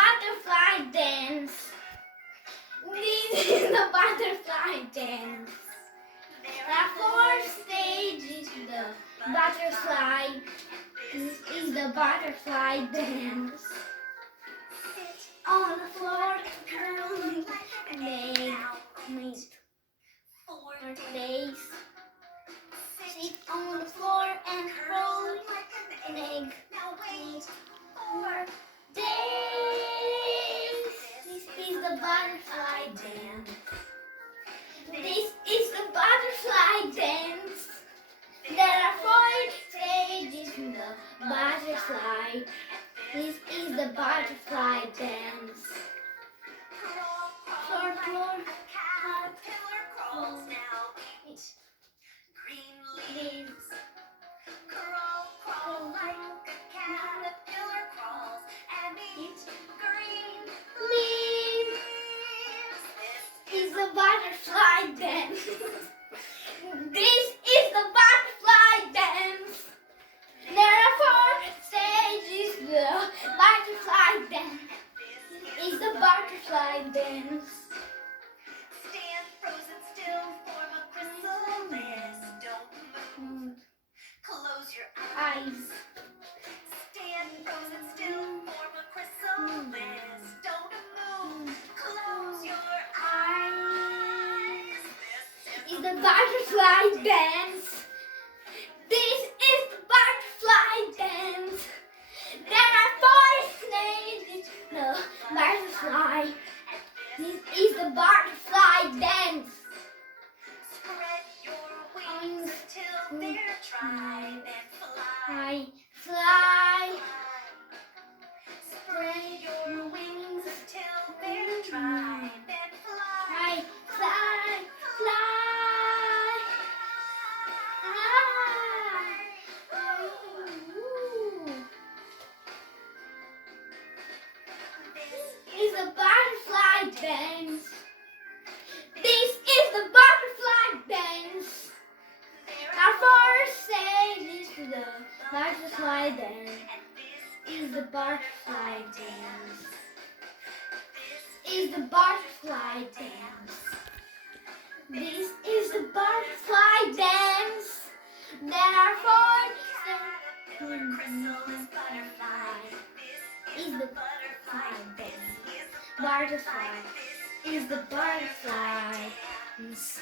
butterfly dance. This is the butterfly dance. There are four stages to the butterfly. This is the butterfly dance. On the floor, curling an egg. Wait. 4 days. Sit on the floor and curl an egg. Wait 4 days. This is the butterfly dance. This is the butterfly dance. There are 4 stages in the butterfly. This is the butterfly dance. Floor, floor, caterpillar crawls now. It's green leaves. Crawl, crawl like a caterpillar crawls and eats green leaves. This is the butterfly dance. This is the butterfly dance. There are 4 stages to the butterfly dance. This is the butterfly dance. Stand frozen still, form a chrysalis. Don't move. Close your eyes. Stand frozen still, form a chrysalis. Don't move. Close your eyes. This is the butterfly dance. This is the butterfly dance. There are 4 stages to the butterfly. This is the butterfly dance. Spread your wings till they're dry, then fly. Fly. Spread your wings till they're dry, then fly. Fly. Fly. This is the butterfly dance. This is the butterfly dance. There are 4 stages to the butterfly dance. This is the butterfly dance. This is the butterfly dance. This is the butterfly dance. There are 4 stages. Chrysalis butterfly. This is the butterfly dance. Butterfly is the butterfly dance.